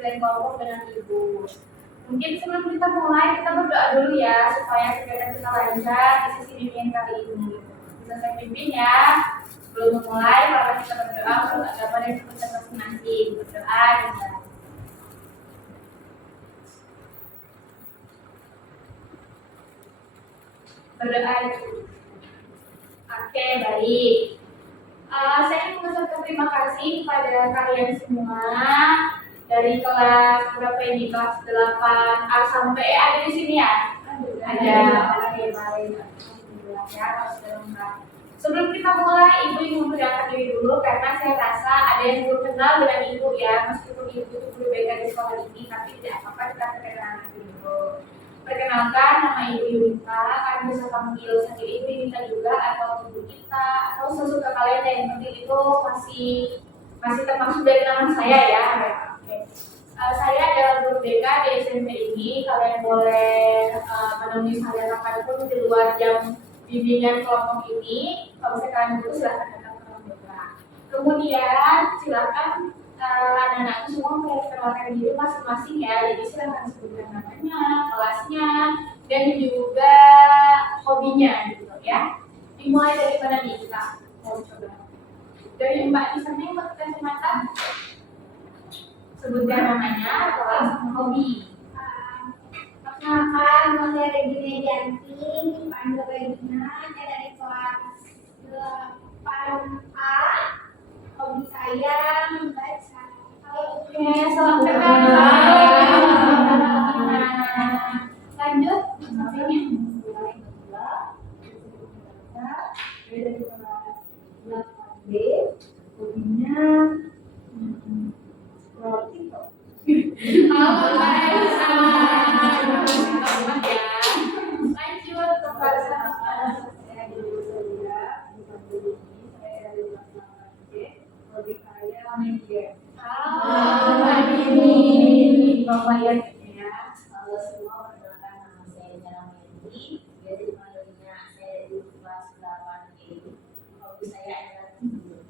dari kelompok dengan ibu. Mungkin sebelum kita mulai, kita berdoa dulu ya supaya kegiatan kita lancar di sesi bimbingan kali ini. Bisa saya pimpin ya. Sebelum memulai, mari kita berdoa menurut agama dan kepercayaan masing-masing. Berdoa dan berdoa dulu. Oke, baik. Saya ingin mengucapkan terima kasih kepada kalian semua dari kelas berapa ini? Kelas 8 A sampai ada di sini ya? Ada. Oke, baik. Alhamdulillah ya, kalau sudah lengkap. Sebelum kita mulai, Ibu ingin memperkenalkan diri dulu karena saya rasa ada yang belum kenal dengan Ibu ya, meskipun Ibu itu guru BK di sekolah ini, tapi tidak apa-apa kita perkenalan dulu. Perkenalkan, nama Ibu Yunita, kalian bisa panggil sendiri Ibu Yunita juga atau Ibu kita atau sesuka kalian, yang penting itu masih termasuk dari nama saya ya. Oke. Saya adalah guru BK di SMP ini. Kalian boleh menemui saya kapanpun di luar jam bimbingan kelompok ini. Kalau misalnya kalian butuh silahkan datang ke kelompok BK. Kemudian silahkan anak-anak semua memperkenalkan diri masing-masing ya. Jadi silahkan sebutkan namanya, kelasnya, dan juga hobinya gitu ya. Dimulai dari mana nih kita mau coba? Dari Mbak di sana yang pakai kacamata. Sebutkan namanya, kelas, sama hobi. Perkenalkan, nama saya Regina Janti, dipanggil Regina, saya dari kelas 8A. Hobi saya membaca. Oke, selamat kenal. Lanjut, sampingnya. Dari kelas 8B, hobinya scroll TikTok. Lanjut ke kelas Saya dulu saya dari kelas 8B, hobi saya main game. ini Bapak ya. Halo semua, perkenalkan nama saya Jana Melly. Biasa dipanggilnya saya dari kelas 8B. Hobi saya adalah tidur.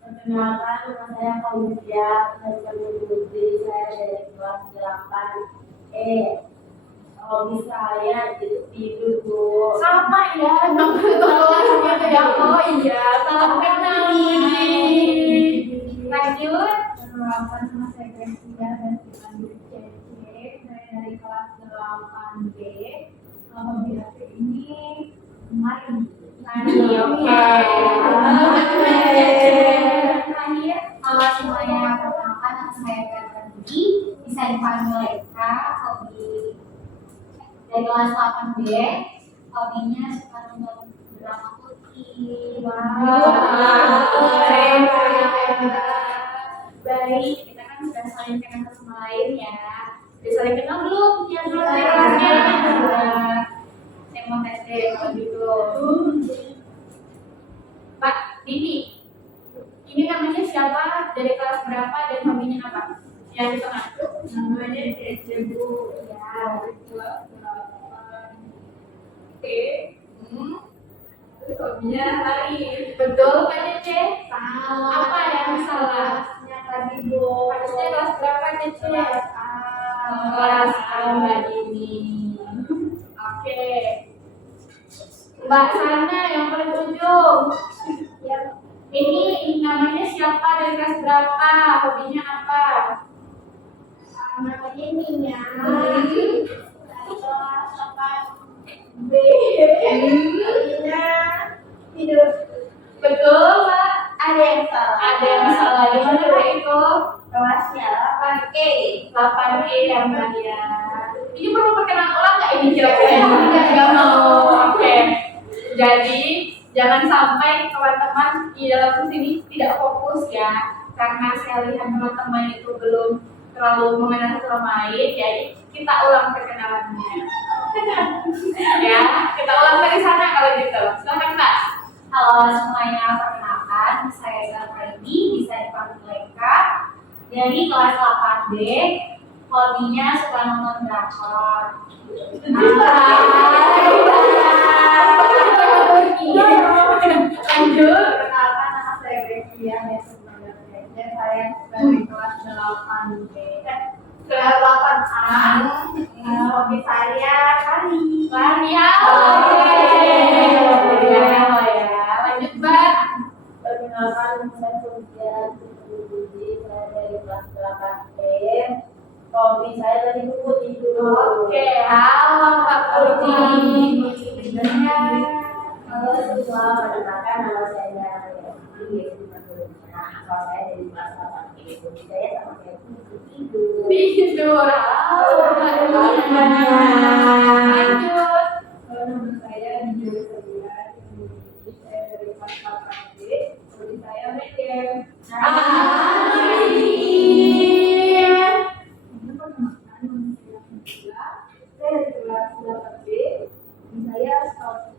Perkenalkan, nama saya Kaulia. Saya dari kelas 8E. Hobi saya itu tidur, Bu. Sama ya, kelasnya gitu ya. Oh iya, salam kenal nih. Lanjut. Perkenalkan, nama saya Gracia dan dipanggil Cece. Saya dari kelas 8B. Hobi aku ini main. Oke. Terakhir, halo semuanya. Perkenalkan, nama saya Gata Budi. Bisa dipanggil Eka. Hobi dari kelas 8B. Hobinya suka nonton drama putih. Baik, kita kan sudah saling kenal satu sama lain ya. Sudah saling kenal belum? Yang belum kelasnya. Saya mau tes deh kalau gitu. Pak Dini, ini namanya siapa? Dari kelas berapa dan hobinya apa? Yang di tengah. Namanya Cece, Bu. Ya. Dari kelas 8B. Terus hobinya lari. Betul Kak Cece? Salah. Apa yang salah? Tadi, Bu. Harusnya kelas berapa Cece? Kelas A. Kelas A Mbak Dini. Oke. Mbak Sana yang paling ujung. Ya. Ini namanya siapa dari kelas berapa? Hobinya apa? Namanya Nia. Dari kelas 8B. Hobinya tidur. Betul Mbak. Ada yang salah. Ada yang salah. Di mana Mbak itu? Kelasnya 8E. 8E yang Mbak ya. Ini perlu perkenalan ulang nggak ini kira-kira? Nggak mau. Oke. Jadi jangan sampai teman-teman di dalam sini tidak fokus ya, karena saya lihat teman-teman itu belum terlalu mengenal satu sama lain. Jadi kita ulang perkenalannya. Ya, kita ulang dari sana kalau gitu. Silakan Mbak. Halo semuanya, perkenalkan saya Zafra Edi, bisa dipanggil Eka. Dari kelas 8B, hobinya suka nonton drakor. Lanjut. Perkenalkan nama saya Febrian ya sebenarnya. Dan saya sebagai kelas 8B dan kelas 8A. Hobi saya lari. Lari ya. Lanjut Mbak. Perkenalkan, saya Surya Budi, saya dari kelas 8B. Hobi saya tadi itu. Oke, halo Mbak Putri. Halo semua, perkenalkan nama saya asal saya dari kelas 8B. Hobi saya sama kayak tidur. Tidur. Lanjut. Nama saya Nijul Sebulan. Saya dari kelas 8B. Hobi saya main game. Saya dari kelas 8B. Saya scout.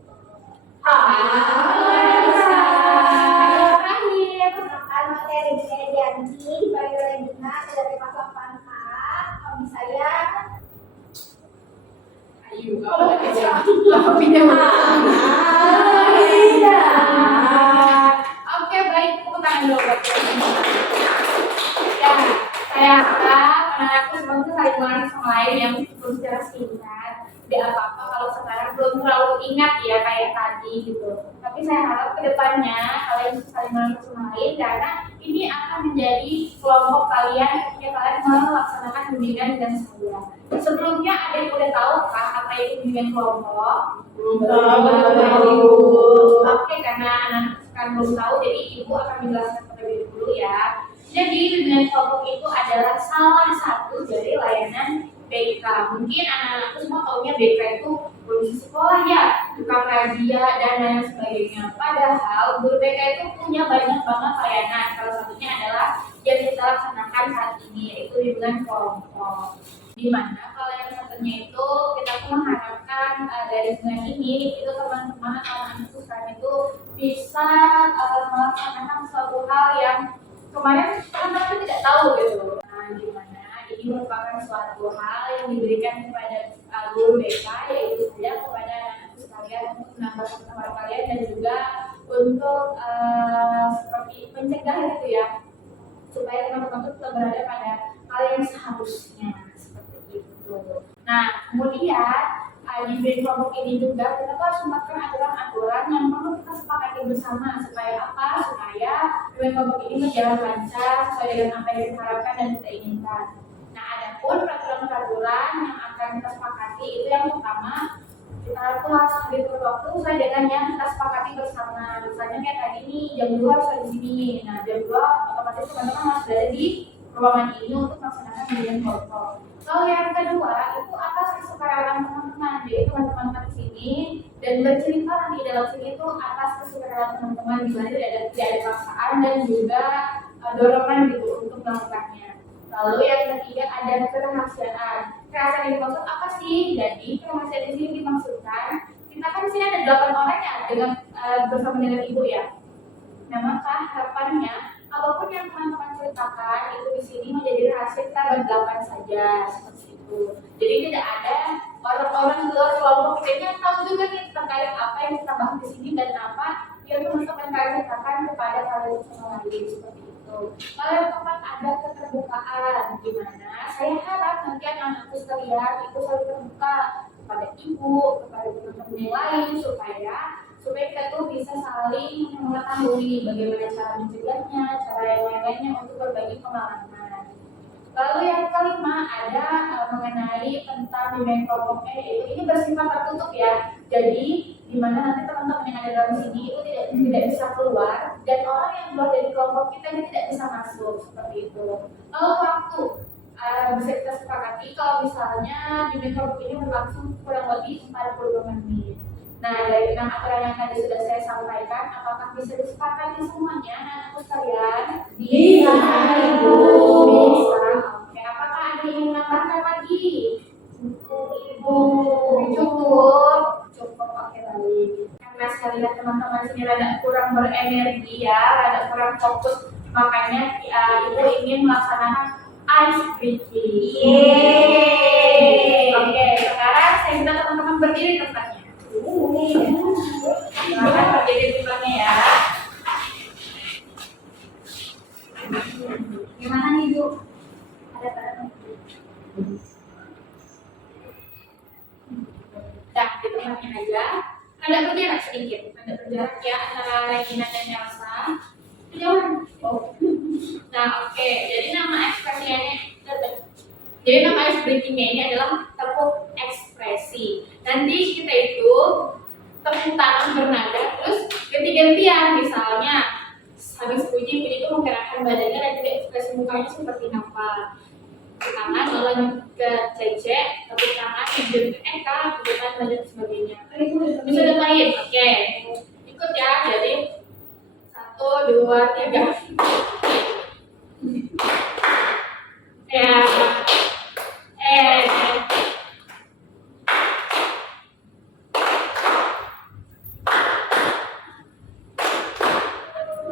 Perkenalkan materi saya Janji, Bayu Regina dari kelas 8A. Hobi saya Ayu, hobinya Oke, baik, tepuk tangan dulu buat ya, saya harap anak-anakku semoga saling mengenal sama lain yang belum secara singkat. Tidak apa-apa kalau sekarang belum terlalu ingat ya kayak tadi gitu. Tapi saya harap kedepannya kalian bisa saling mengenal sama lain karena ini akan menjadi kelompok kalian ketika kalian melaksanakan bimbingan dengan saya. Sebelumnya ada yang udah tahu kah apa itu bimbingan kelompok? Belum tahu. Oke, karena anak sekarang belum tahu, jadi ibu akan menjelaskan terlebih dulu ya. Jadi bimbingan kelompok itu adalah salah satu dari layanan BK. Mungkin anak-anakku semua taunya BK itu polisi sekolah ya, tukang razia dan lain sebagainya. Padahal guru BK itu punya banyak banget layanan. Salah satunya adalah yang kita laksanakan saat ini, yaitu bimbingan kelompok. Di mana kalau yang satunya itu kita pun mengharapkan dari bimbingan ini itu teman-teman atau anak-anakku sekarang itu bisa melaksanakan suatu hal yang kemarin teman-teman tidak tahu gitu. Nah, gimana? Ini merupakan suatu hal yang diberikan kepada guru BK, yaitu saya kepada anak-anak sekalian untuk menambah pengetahuan kalian dan juga untuk seperti mencegah gitu ya, supaya teman-teman itu tetap berada pada hal yang seharusnya seperti itu. Nah, kemudian di kelompok ini juga kita harus membuatkan aturan-aturan yang perlu kita sepakati bersama supaya apa? Supaya kelompok ini berjalan lancar sesuai dengan apa yang kita harapkan dan kita inginkan. Nah, adapun peraturan-peraturan yang akan kita sepakati itu yang pertama kita harus hadir waktu sesuai dengan yang kita sepakati bersama. Misalnya kayak tadi nih jam 2 harus di sini. Nah, jam 2 otomatis teman-teman harus berada di ruangan ini untuk melaksanakan bimbingan kelompok. Kalau yang kedua itu atas kesukaan teman-teman. Jadi teman-teman di sini dan bercerita di dalam sini itu atas kesukaan teman-teman di mana tidak ada paksaan dan juga dorongan gitu untuk melakukannya. Lalu yang ketiga ada kerahasiaan. Kerahasiaan yang dimaksud apa sih? Jadi kerahasiaan di sini dimaksudkan kita kan di sini ada 8 orang ya dengan bersama dengan ibu ya. Nah, maka harapannya apapun yang teman-teman ceritakan itu di sini menjadi rahasia kita berdelapan saja seperti itu. Jadi tidak ada orang-orang di luar kelompok kita yang tahu juga nih terkait apa yang kita bahas di sini dan apa yang teman-teman kalian ceritakan kepada kalian semua lagi seperti itu. Kalau yang keempat ada keterbukaan, gimana? Saya harap nanti anak-anakku sekalian itu selalu terbuka kepada ibu, kepada teman-teman yang lain supaya kita tuh bisa saling mengetahui bagaimana cara mencegahnya, cara yang lain-lainnya untuk berbagi pengalaman. Lalu yang kelima ada mengenai tentang bimbingan kelompoknya, yaitu ini bersifat tertutup ya. Jadi di mana nanti teman-teman yang ada dalam sini itu tidak bisa keluar dan orang yang keluar dari kelompok kita ini tidak bisa masuk seperti itu. Lalu waktu bisa kita sepakati kalau misalnya bimbingan kelompok ini berlangsung kurang lebih 45 menit. Nah, dari 6 aturan yang tadi sudah saya sampaikan, apakah bisa disepakati semuanya anak-anakku sekalian? Bisa, Ibu. Bisa. Oke, apakah ada yang menambahkan lagi? Cukup, Ibu. Cukup. Oke, baik. Karena saya lihat teman-teman sini rada kurang berenergi ya, rada kurang fokus, makanya Ibu ingin melaksanakan ice breaking. Oke, sekarang saya minta teman-teman berdiri tempatnya. Silakan berdiri tempatnya ya. Gimana nih Bu? Ada pada Nah, ditempatkan aja. Ada berjarak sedikit, ada berjarak ya antara Regina dan Elsa. Kejauhan. Oh. Nah, oke. Jadi nama ekspresinya jadi nama ice breakingnya ini adalah tepuk ekspresi. Nanti kita itu tepuk tangan bernada, terus ganti-gantian. Misalnya habis puji itu menggerakkan badannya dan juga ekspresi mukanya seperti apa. Tangan lanjut ke Cece, tepuk tangan, lanjut ke Eka, tepuk tangan, lanjut ke sebagainya. Bisa dengerin, oke. Ikut ya, jadi 1, 2, 3. Ya.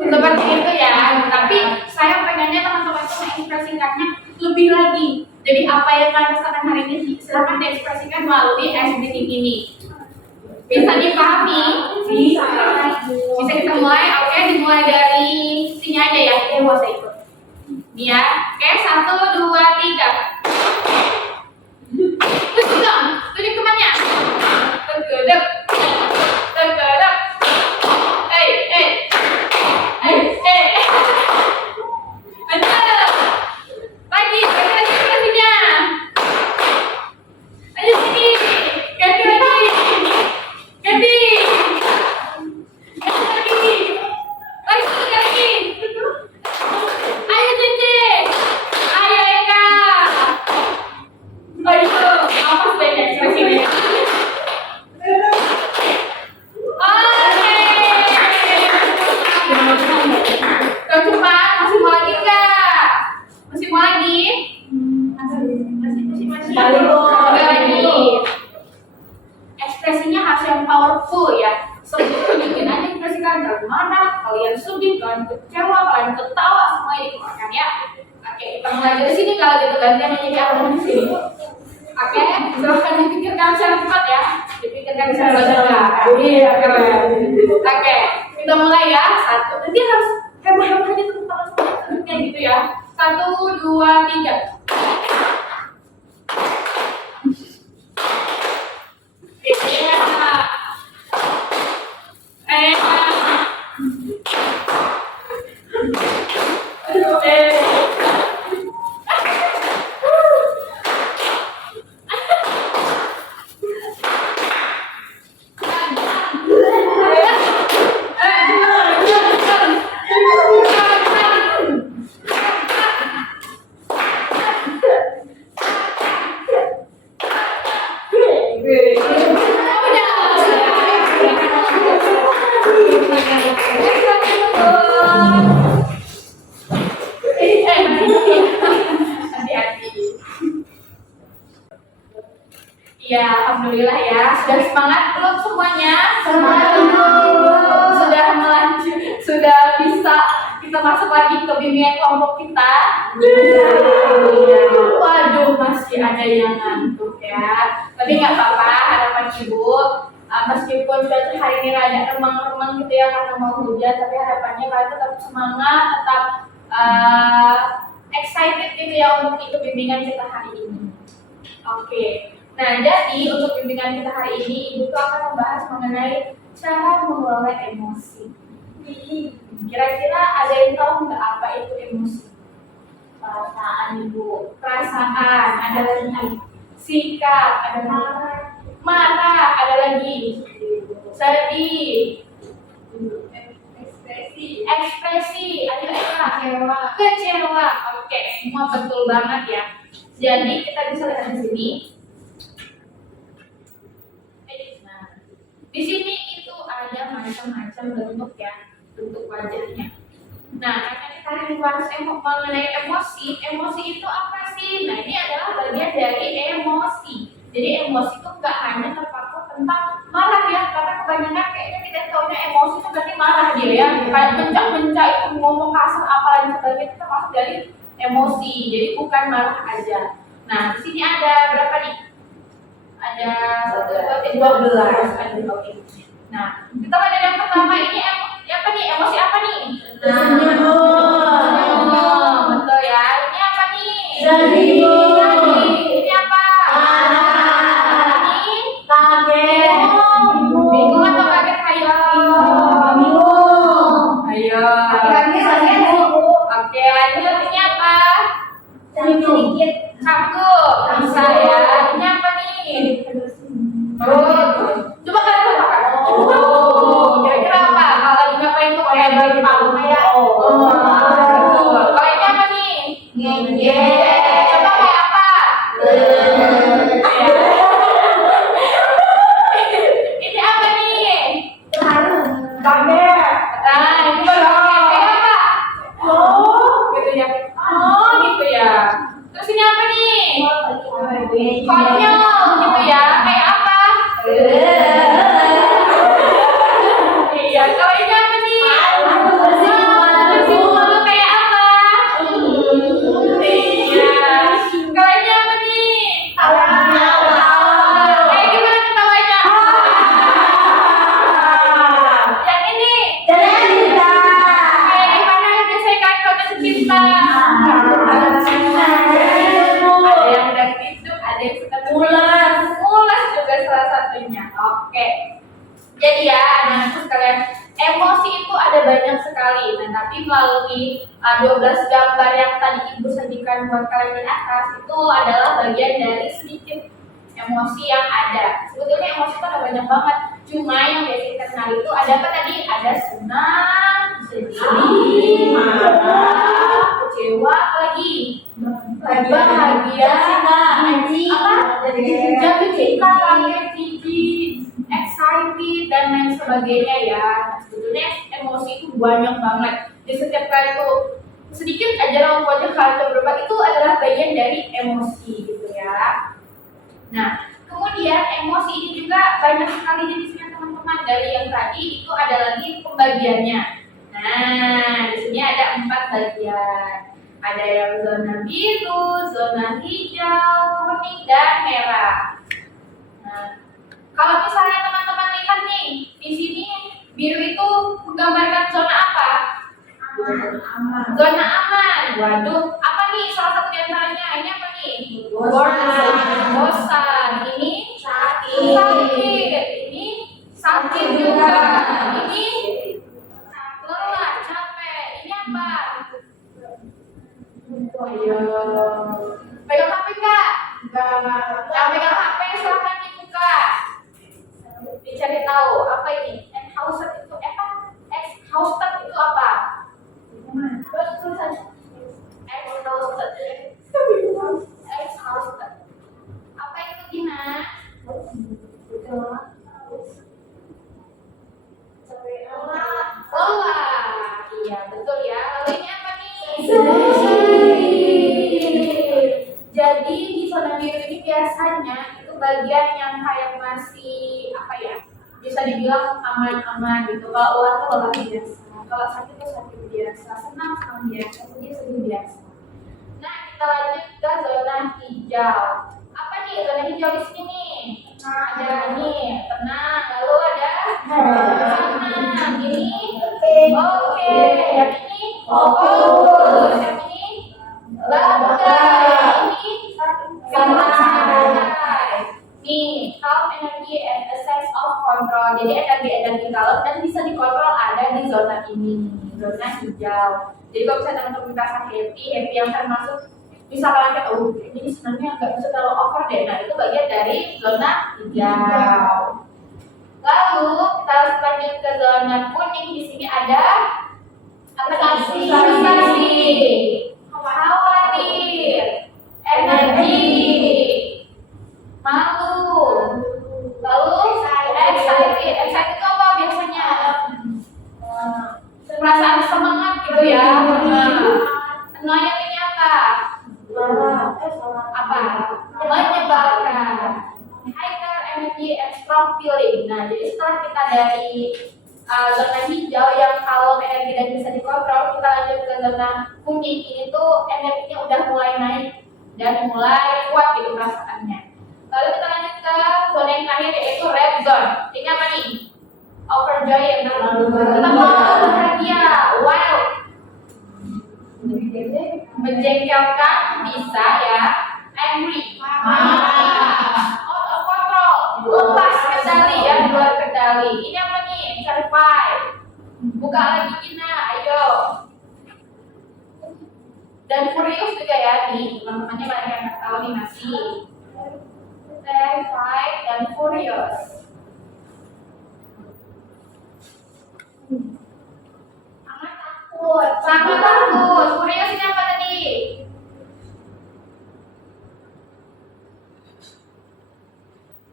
Seperti itu ya, tapi saya pengennya teman-teman itu mengekspresikannya lebih lagi. Jadi apa yang kalian rasakan hari ini silahkan diekspresikan melalui SBT ini. Bisa dipahami? Bisa. Bisa kita mulai? Oke, dimulai dari sini aja ya. Oke, mau saya ikut. Nih ya. Oke, 1, 2, 3. Tunjuk dong. Tunjuk temannya. Tegedek. Tegedek. Lagi ekspresinya. Ayo sini. Ganti lagi. Ganti. Lagi. Ayo Cece. Ayo Eka. Ayo. Apa sih ekspresinya? Cepat, masih mau lagi enggak? Masih mau lagi? Masih lagi. Ekspresinya harus yang powerful ya. Sebelum bikin aja ekspresi kalian marah, kalian sedih, kalian kecewa, kalian ketawa, semuanya dikeluarkan ya. Oke, kita mulai dari sini kalau gitu gantian aja ya di sini. Oke, silahkan dipikirkan secara cepat ya. Dipikirkan secara cepat. Iya, keren. Oke, kita mulai ya. 1, nanti harus heboh-heboh aja tuh tangan gitu ya. 1, 2, 3. Ya, alhamdulillah ya. Sudah semangat belum semuanya? Semangat. Sudah melanjut, sudah bisa kita masuk lagi ke bimbingan kelompok kita. Waduh, masih ada yang ngantuk ya. Tapi nggak apa-apa, harapan ibu. Meskipun cuaca hari ini rada remang-remang gitu ya karena mau hujan, tapi harapannya kalian tetap semangat, tetap excited gitu ya untuk ikut bimbingan kita hari ini. Oke. Nah, jadi untuk bimbingan kita hari ini, Ibu tuh akan membahas mengenai cara mengelola emosi. Kira-kira ada yang tahu nggak apa itu emosi? Perasaan Ibu. Perasaan, ada lagi. Sikap, ada marah. Marah, ada lagi. Sedih. Ekspresi, ayo Eka. Kecewa. Oke, semua betul banget ya. Jadi kita bisa lihat di sini. Di sini itu ada macam-macam bentuk ya, bentuk wajahnya. Nah, karena kita bahas mengenai emosi, emosi itu apa sih? Nah, ini adalah bagian dari emosi. Jadi emosi itu nggak hanya terpaku tentang marah ya, karena kebanyakan kayaknya kita tahunya emosi itu berarti marah dia ya, kayak mencak-mencak itu ngomong kasar apalagi sebagainya itu termasuk dari emosi. Jadi bukan marah aja. Nah, di sini ada berapa nih? Ada 12. Nah, kita pada yang pertama ini apa nih? Emosi apa nih? Senyum. Oke, lanjut. Ini apa? sedikit Canggung. Bisa ya. Ini apa nih? Oh, coba kalian tebak. Oh, kira-kira apa? Kalau ini ngapain tuh kayak bagi palu kayak? Oh, betul. Kalau ini apa nih? ngejek Coba kayak apa? Ini apa nih? Kaget. Nah, ini baru kayak apa? Oh. Gitu ya. Oh, gitu ya. Terus ini apa nih? Konyol, gitu ya. Kayak apa? Iya, kalau ini apa nih? Bersih malu kayak apa? Iya. Kalau ini apa nih? Kayak gimana ketawanya? Yang ini? Kayak gimana biasanya kan kalau jatuh cinta? Ada yang udah gitu, ada yang suka mulas juga salah satunya. Oke. Jadi ya, anak-anakku sekalian, emosi itu ada banyak sekali. Nah, tapi melalui 12 gambar yang tadi Ibu sajikan buat kalian di atas, itu adalah bagian dari sedikit emosi yang ada. Sebetulnya emosi itu ada banyak banget. Cuma yang biasa kita kenal itu ada apa tadi? Ada senang, sedih, marah, kecewa, apa lagi? Bahagia, jatuh cinta, kaget, jijik, excited, dan lain sebagainya ya. Nah, sebetulnya emosi itu banyak banget. Di setiap kali itu sedikit aja raut wajah kalian berubah itu adalah bagian dari emosi gitu ya. Nah, kemudian emosi ini juga banyak sekali jenisnya teman-teman. Dari yang tadi itu ada lagi pembagiannya. Nah, di sini ada 4 bagian. Ada yang zona biru, zona hijau, kuning, dan merah. Nah, kalau misalnya teman-teman lihat nih, di sini biru itu menggambarkan zona apa? Zona aman. Waduh, apa nih salah satu di antaranya? Ini apa nih? Bosan. Ini sakit. Ini sakit juga. Ini lelah, capek. Ini apa? Ayo. Pegang HP enggak? Yang pegang HP silahkan dibuka. Dicari tahu apa ini? Exhausted itu apa? Exhausted itu apa? Exhausted. Apa itu Gina? Lelah. Iya, betul ya. Lalu ini apa nih? Jadi di zona biru ini biasanya itu bagian yang kayak masih apa ya? Bisa dibilang aman-aman gitu. Kalau lelah tuh lelah biasa. Kalau sakit tuh sakit biasa. Senang biasa. Sedih biasa. Nah, kita lanjut ke zona hijau. Apa nih zona hijau di sini? Ada nih tenang. Lalu ada senang. Ini oke. Yang ini fokus. Yang ini bangga. Ini santai. Nih, calm energy and a sense of control. Jadi energi kalem dan bisa dikontrol ada di zona ini, zona hijau. Jadi kalau misalnya teman-teman merasa happy yang termasuk bisa kalian kayak, oh ini sebenarnya nggak bisa terlalu over deh. Nah itu bagian dari zona hijau. Lalu kita lanjut ke zona kuning. Di sini ada apa nih? Frustasi, khawatir, energi, malu, lalu excited. Excited itu apa biasanya? Perasaan semangat gitu ya. Annoyed ini apa? Apa? Menyebalkan. Hyper energy and strong feeling. Nah, jadi setelah kita dari zona hijau yang kalem energi dan bisa dikontrol, kita lanjut ke zona kuning. Ini tuh energinya udah mulai naik dan mulai kuat gitu perasaannya. Lalu kita lanjut ke zona yang terakhir yaitu red zone. Ini apa nih? Overjoyed. Kita mau bahagia, wild, menjengkelkan, bisa ya, angry, out of control, lepas kendali ya, di luar kendali. Ini apa nih? Terrified. Buka lagi Gina, ayo. Dan furious juga ya nih, teman-temannya banyak yang nggak tahu nih masih. Terrified dan furious. Sangat takut. Sangat takut. Furious ini apa tadi?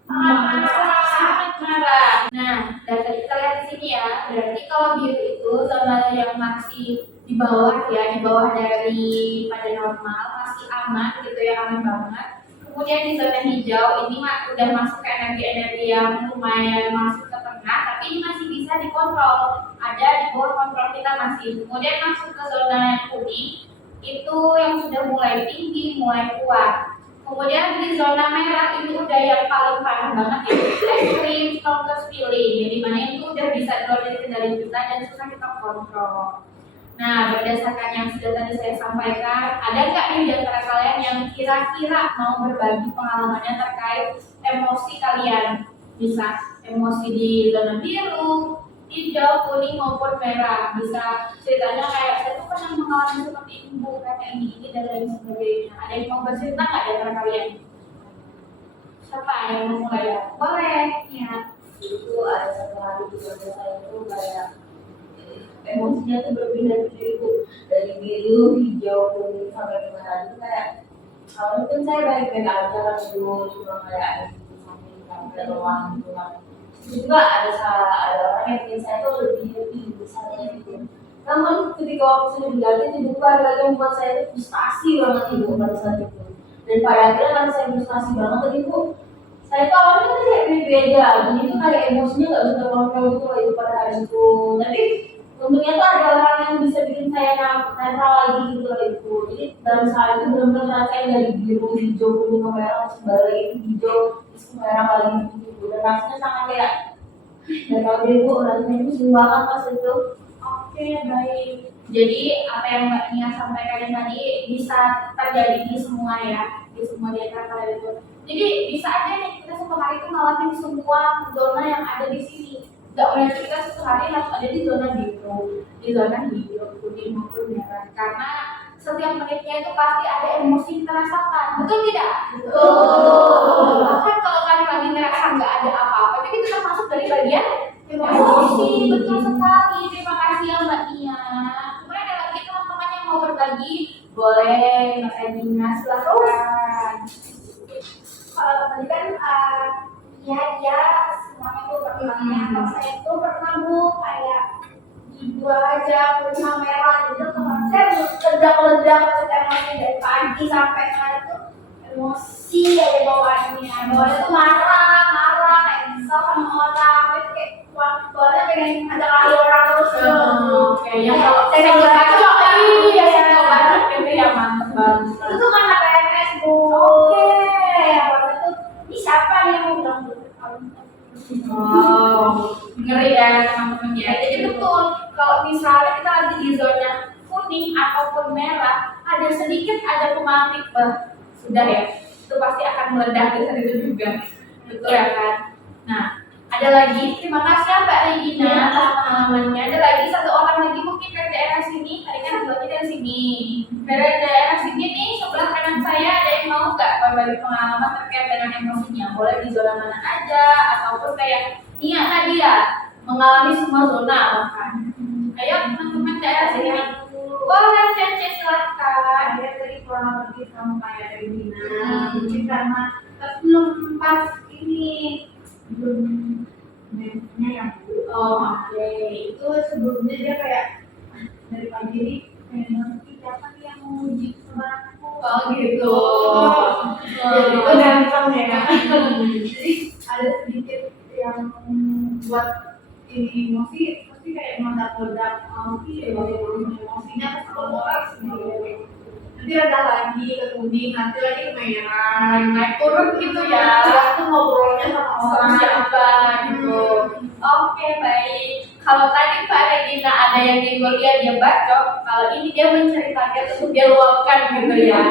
Sangat marah. Nah, dan tadi kita lihat di sini ya, berarti kalau biru itu zona yang masih di bawah ya, di bawah dari pada normal, masih aman gitu ya, aman banget. Kemudian di zona hijau ini udah masuk ke energi-energi yang lumayan masuk ke tengah, tapi ini masih bisa dikontrol, ada di bawah kontrol kita masih. Kemudian masuk ke zona yang kuning, itu yang sudah mulai tinggi, mulai kuat. Kemudian di zona merah itu udah yang paling parah banget ya, extreme strongest feeling, jadi mana itu udah bisa keluar dari kendali kita dan susah kita kontrol. Nah, berdasarkan yang sudah tadi saya sampaikan, ada nggak nih di antara kalian yang kira-kira mau berbagi pengalamannya terkait emosi kalian? Bisa emosi di zona biru, hijau, kuning maupun merah. Bisa ceritanya kayak saya tuh pernah mengalami seperti ini, Bu, kata ini dan lain sebagainya. Ada yang mau bercerita nggak di antara kalian? Siapa yang mau mulai ya? Boleh, ya. Itu ada satu hari di mana saya tuh kayak emosinya tuh berpindah-pindah itu dari biru, hijau, kuning sampai merah itu kayak awalnya kan saya baik-baik aja kan dulu cuma kayak ada di samping sampai ruang gitu kan. Itu juga ada orang yang bikin saya tuh lebih besarnya gitu. Namun ketika waktu sudah diganti tiba-tiba ada lagi yang membuat saya tuh frustasi banget gitu pada saat itu. Dan pada akhirnya karena saya frustasi banget tadi tuh saya tuh awalnya kan kayak beda jadi itu kayak emosinya nggak bisa terkontrol gitu loh itu pada hari itu. Tapi untungnya tuh ada orang yang bisa bikin saya netral lagi gitu loh itu. Jadi dalam saat itu benar-benar ngerasain dari biru, hijau, kuning ke merah terus balik lagi hijau terus ke merah lagi gitu. Dan rasanya sangat kayak nggak tahu deh Bu, rasanya itu sedih banget pas itu. Oke, baik. Jadi apa yang Mbak Nia sampaikan tadi bisa terjadi di semua ya, di semua di antara kalian itu. Jadi bisa aja nih kita satu hari itu ngalamin semua zona yang ada di sini. Gak berarti kita satu hari harus ada di zona biru, di zona hijau, kuning maupun merah. Karena setiap menitnya itu pasti ada emosi yang terasakan, betul tidak? Betul. Bahkan kalau kalian lagi ngerasa nggak ada apa-apa, tapi itu termasuk dari bagian emosi. Betul sekali. Terima kasih ya Mbak Nia. Kemudian ada lagi teman-teman yang mau berbagi, boleh Mbak Edina silahkan. Kalau tadi kan dia semuanya tuh pertimbangannya. Kalau saya tuh pernah Bu kayak dua aja pulsa merah jadi saya ledak-ledak emosi dari pagi sampai malam tuh emosi aja bawaannya tuh marah kayak kesel sama orang itu kayak bawaannya pengen ajak lari orang terus Oke, yang kalau saya baca iya saya baca itu ya mantap banget. itu tuh karena PMS Bu. Oke ya waktu itu ini siapa nih yang mau bilang Wow, ngeri ya teman-teman ya. Jadi betul, kalau misalnya kita lagi di zona kuning ataupun merah, ada sedikit ada pematik, sudah ya, itu pasti akan meledak di saat itu juga, betul ya kan? Nah, ada lagi, terima kasih ya Mbak Regina atas pengalamannya. Ada lagi satu orang lagi mungkin dari daerah sini, tadi kan sebelumnya dari sini. Dari daerah sini nih, sebelah kanan saya ada yang mau nggak berbagi pengalaman terkait dengan emosinya? Boleh di zona mana aja, ataupun kayak Nia tadi ya, mengalami semua zona bahkan. Ayo teman-teman daerah sini, boleh Cece silakan. Saya tadi kurang lebih sama kayak Regina, mungkin karena belum pas ini belum mempunyai yang dulu. Oke. Itu sebelumnya dia kayak dari pagi ini pengen siapa nih yang mau uji sama aku. Oh gitu. Jadi itu ganteng ya. Jadi ada sedikit yang buat ini emosi pasti kayak meledak-ledak emosinya ke keluar sendiri. Nanti ada lagi ke kuning, nanti lagi ke merah, Naik turun gitu ya. itu ngobrolnya sama Sama orang siapa gitu. Oke baik. Kalau tadi Mbak Regina ada yang nyenggol dia bacok, kalau ini dia menceritakan untuk dia luapkan gitu ya.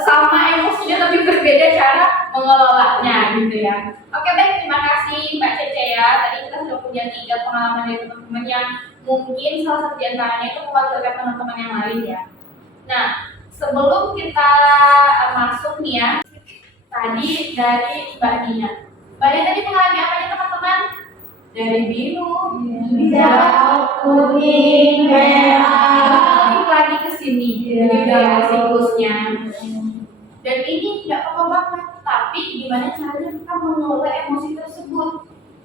Sama emosinya tapi berbeda cara mengelolanya gitu ya. Oke baik, terima kasih Mbak Cece ya. Tadi kita sudah punya 3 pengalaman dari teman-teman yang mungkin salah satu di antaranya itu mewakilkan teman-teman yang lain ya. Nah, sebelum kita masuk nih ya, tadi dari Mbak Dina. Mbak Dina tadi mengalami apa ya teman-teman? Dari biru, hijau, kuning, merah. balik lagi ke sini, Iya. gitu ya siklusnya. Dan ini nggak apa-apa banget, tapi gimana caranya kita mengelola emosi tersebut?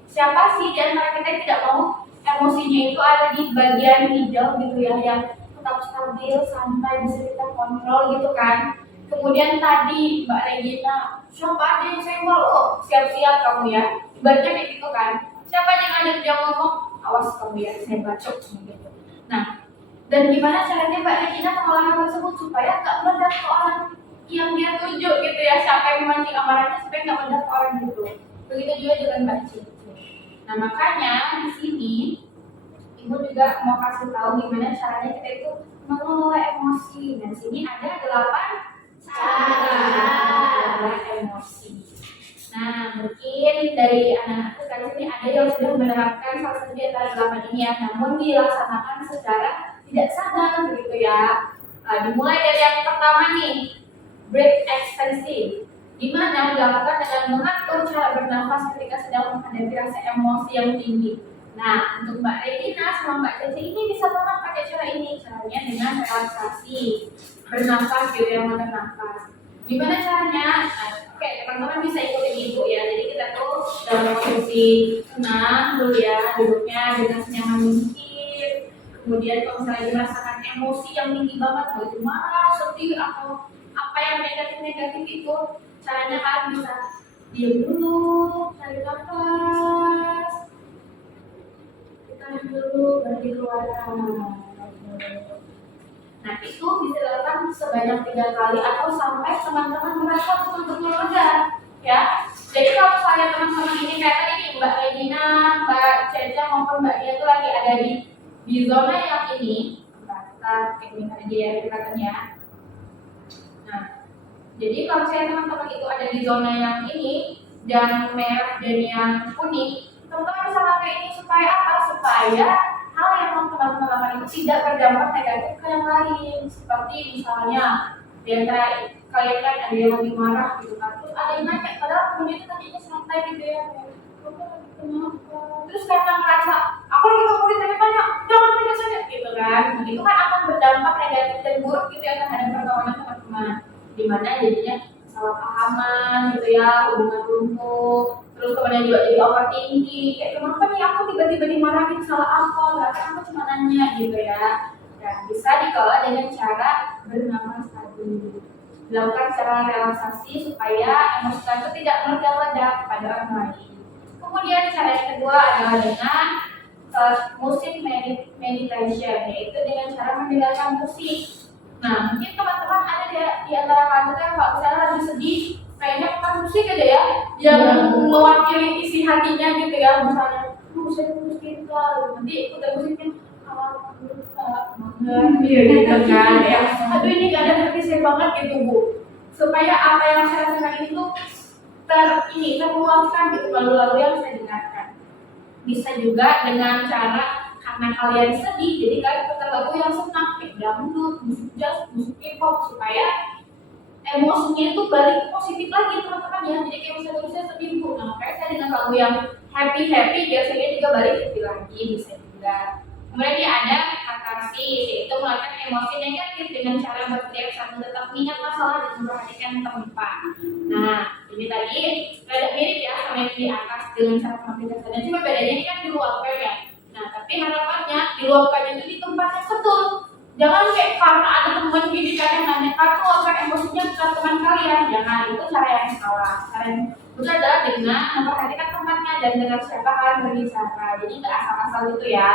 Siapa sih di antara kita yang tidak mau emosinya itu ada di bagian hijau gitu ya, yang tetap stabil, santai, bisa kita kontrol gitu kan? Kemudian tadi Mbak Regina, siapa aja yang senggol? Oh, siap-siap kamu ya. Ibaratnya kayak gitu kan. Siapa yang ada dia ngomong, awas kamu ya, saya bacok gitu. Nah, dan gimana caranya Mbak Regina mengolah hal tersebut supaya nggak meledak ke orang yang dia tuju gitu ya, siapa yang memancing amarahnya supaya nggak meledak ke orang gitu. Begitu juga dengan Mbak Cici. Nah, makanya di sini Ibu juga mau kasih tahu gimana caranya kita itu mengelola emosi. Dan di sini ada 8 cara emosi. Nah, mungkin dari anak-anak sekarang ini ada yang sudah menerapkan salah satu di antara 8 ini ya, namun dilaksanakan secara tidak sadar begitu ya. Dimulai dari yang pertama nih, breath extensive, di mana dilakukan dengan mengatur cara bernafas ketika sedang menghadapi rasa emosi yang tinggi. Nah, untuk Mbak Regina sama Mbak Ceci ini bisa banget pakai cara ini, caranya dengan relaksasi, bernafas gitu ya, mengatur nafas. Gimana caranya? Nah, oke, teman-teman bisa ikutin ibu ya. Jadi kita tuh dalam posisi tenang dulu ya, duduknya dengan senyaman mungkin. Kemudian kalau misalnya dirasakan emosi yang tinggi banget, mau itu marah, sedih atau apa yang negatif itu, caranya kan bisa diam dulu, tarik nafas, ditarik dulu, baru dikeluarkan. Nah, itu bisa dilakukan sebanyak 3 kali atau sampai teman-teman merasa betul-betul lega, ya. Jadi kalau misalnya teman-teman ini kayak tadi nih, Mbak Regina, Mbak Ceca maupun Mbak Dia tuh lagi ada di zona yang ini, kita teknik aja ya pendekatannya. Nah, jadi kalau misalnya teman-teman itu ada di zona yang ini dan merah dan yang kuning, teman-teman bisa pakai ini supaya apa? Supaya hal yang teman-teman lakukan itu tidak berdampak negatif ke yang lain. Seperti misalnya di antara kalian kan ada yang lagi marah gitu kan, terus ada yang nanya, padahal kemudian itu tadinya santai gitu ya, terus karena merasa aku lagi ngomongin tanya tanya jangan tanya saja gitu kan, nah, itu kan akan berdampak negatif dan buruk gitu ya terhadap perkawanan teman-teman, dimana jadinya kesalahpahaman gitu ya, hubungan lumpuh, terus kemudian juga jadi overthinking, kayak kenapa nih aku tiba-tiba dimarahin, salah apa, berarti aku cuma nanya gitu ya. Dan bisa dikelola dengan cara bernafas tadi, dilakukan secara relaksasi supaya emosi itu tidak meledak-ledak pada orang lain. Kemudian cara yang kedua adalah dengan musik meditation, yaitu dengan cara mendengarkan musik. Nah, mungkin teman-teman ada di antara kalian yang kalau misalnya lagi sedih, kayaknya bukan musik aja ya, yang mewakili isi hatinya gitu ya, misalnya, saya putus cinta, nanti ikutan musiknya, gitu kan, ya, aduh ini gak ada hati saya banget gitu Bu, supaya apa yang saya rasakan itu terluapkan gitu lalu-lalu yang saya dengarkan. Bisa juga dengan cara karena kalian sedih, jadi kalian putar lagu yang senang, kayak dangdut, musik jazz, musik K-pop, supaya emosinya itu balik positif lagi teman-teman ya. Jadi kayak misalnya saya sedih Bu, nah makanya saya dengan lagu yang happy biasanya juga balik happy lagi, bisa juga. Kemudian dia ada katarsis, yaitu melakukan emosi negatif dengan cara berteriak sambil tetap mengingat masalah dan memperhatikan tempat. Nah, ini tadi agak mirip ya sama yang di atas dengan cara mengaplikasikannya, cuma bedanya ini kan diluapkan ya. Nah, tapi harapannya diluapkannya itu di tempat yang betul. Jangan kayak karena ada teman gini kalian nanya, kamu luapkan emosinya ke teman kalian. Jangan, itu cara yang salah. Cara yang betul adalah dengan memperhatikan tempatnya dan dengan siapa kalian berbicara. Jadi nggak asal-asal gitu ya.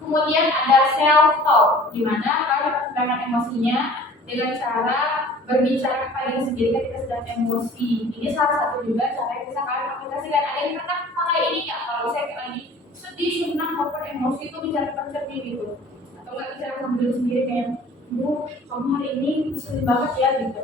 Kemudian ada self talk, di mana kalian menenangkan emosinya dengan cara berbicara kepada diri sendiri ketika sedang emosi. Ini salah satu juga cara yang bisa kalian aplikasikan. Ada yang pernah pakai ini nggak? Kalau saya lagi sedih, senang, maupun emosi itu bicara cermin gitu, atau nggak bicara sama diri sendiri kayak, Bu, kamu hari ini sedih banget ya gitu.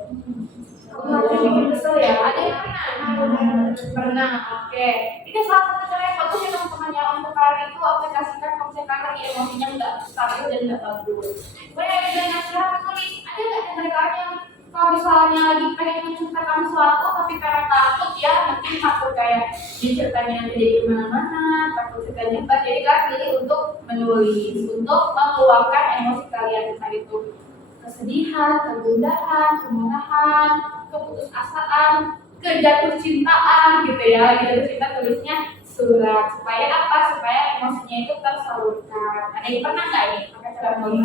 Kamu hari ini kesel ya? Ada yang pernah. Oke. Ini salah satu cara yang bagus ya teman-teman ya, untuk kalian itu aplikasikan kalau misalnya kalian lagi emosinya nggak stabil dan nggak bagus. Kemudian ada dengan cara menulis. Ada nggak misalnya lagi pengen menceritakan sesuatu tapi karena takut ya, mungkin takut kayak ceritanya nanti jadi kemana-mana, takut ceritanya nyebar, jadi kan pilih untuk menulis, untuk mengeluarkan emosi kalian, entah itu kesedihan, kegundahan, kemarahan, keputusasaan, kejatuh cintaan gitu ya. Lagi jatuh cinta tulisnya surat, supaya apa? Supaya emosinya itu tersalurkan. Ada yang pernah nggak ini pakai cara nulis?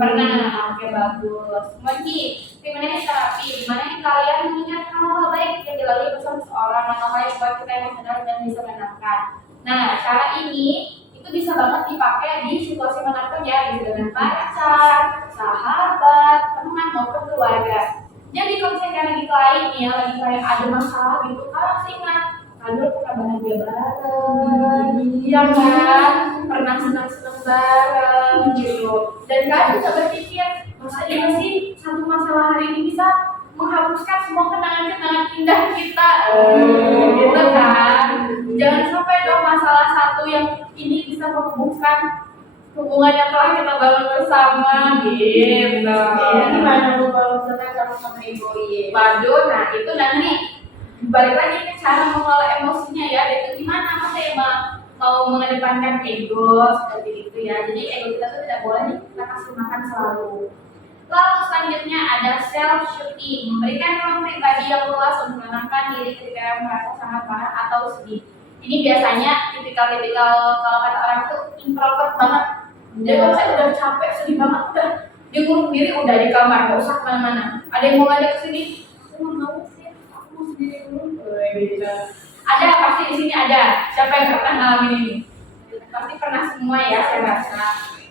Pernah. Oke, bagus. Kemudian gimana nih terapi? Gimana nih kalian mengingat hal-hal baik yang dilalui bersama seseorang atau hal yang buat kita yang sadar dan bisa menyenangkan. Nah, cara ini itu bisa banget dipakai di situasi manapun ya, gitu, dengan pacar, sahabat, teman maupun keluarga. Jadi kalau misalnya lagi lain ya, lagi kayak ada masalah gitu, kalian harus ingat, kalian pernah bahagia bareng, ya kan? Pernah senang-senang bareng gitu. Dan kalian bisa berpikir, masa iya sih satu masalah hari ini bisa menghapuskan semua kenangan-kenangan indah kita, gitu kan? Jangan sampai dong masalah satu yang ini bisa menghubungkan hubungan yang telah kita bangun bersama, gitu. Gimana bu kalau misalnya sama-sama egois? Waduh, nah itu nanti balik lagi ke cara mengelola emosinya ya. Itu gimana? Masa ya mau mengedepankan ego seperti itu ya. Jadi ego kita tuh tidak boleh nih kita kasih makan selalu. Lalu selanjutnya ada self shooting, memberikan ruang pribadi yang luas untuk menenangkan diri ketika merasa sangat marah atau sedih. Ini biasanya tipikal-tipikal kalau kata orang tuh introvert banget. Jadi kalau saya udah capek, sedih banget, udah dikurung diri, udah di kamar, nggak usah kemana-mana. Ada yang mau ngajak ke sini? Aku mau sih, aku mau sendiri dulu. Ada, pasti di sini ada. Siapa yang pernah ngalamin ini? Pasti pernah semua ya, saya rasa.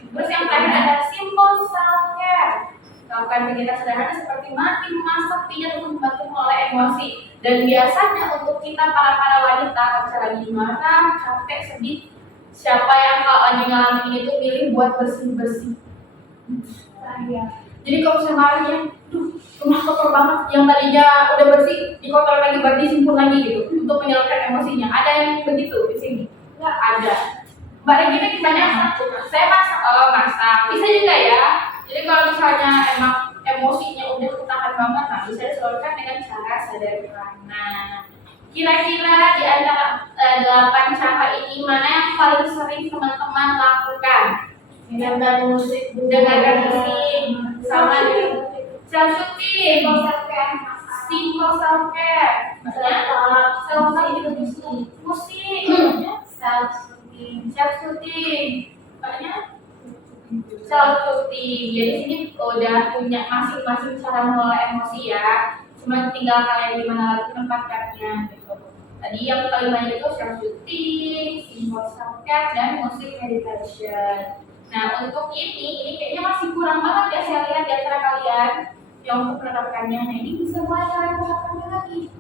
Terus yang terakhir ada simple self care. Lakukan kegiatan sederhana seperti mandi, memasak, pijat untuk membantu mengelola emosi. Dan biasanya untuk kita para wanita, kalau misalnya lagi marah, capek, sedih, siapa yang kalau lagi ngalamin ini tuh pilih buat bersih-bersih. Jadi kalau misalnya marahnya, rumah kotor banget, yang tadinya udah bersih, dikotor lagi, berarti simpul lagi gitu, untuk menyalurkan emosinya. Ada yang begitu di sini? Nggak ada. Mbak Regina gimana? Saya masak, masak. Bisa juga ya. Jadi kalau misalnya emang emosinya udah ketahan banget, nah bisa disalurkan dengan cara sederhana. Kira-kira di antara 8 cara ini mana yang paling sering teman-teman lakukan? Dengarkan musik, sama self shooting, simple self care, self care, musik, self shooting, banyak. Self shooting. Jadi sini udah punya masing-masing cara mengelola emosi ya. Cuma tinggal kalian gimana lagi menempatkannya gitu. Tadi yang paling banyak itu self shooting, simple self care, dan musik meditation. Nah untuk ini kayaknya masih kurang banget ya saya lihat di antara kalian yang untuk menerapkannya. Nah ini bisa mulai kalian terapkannya lagi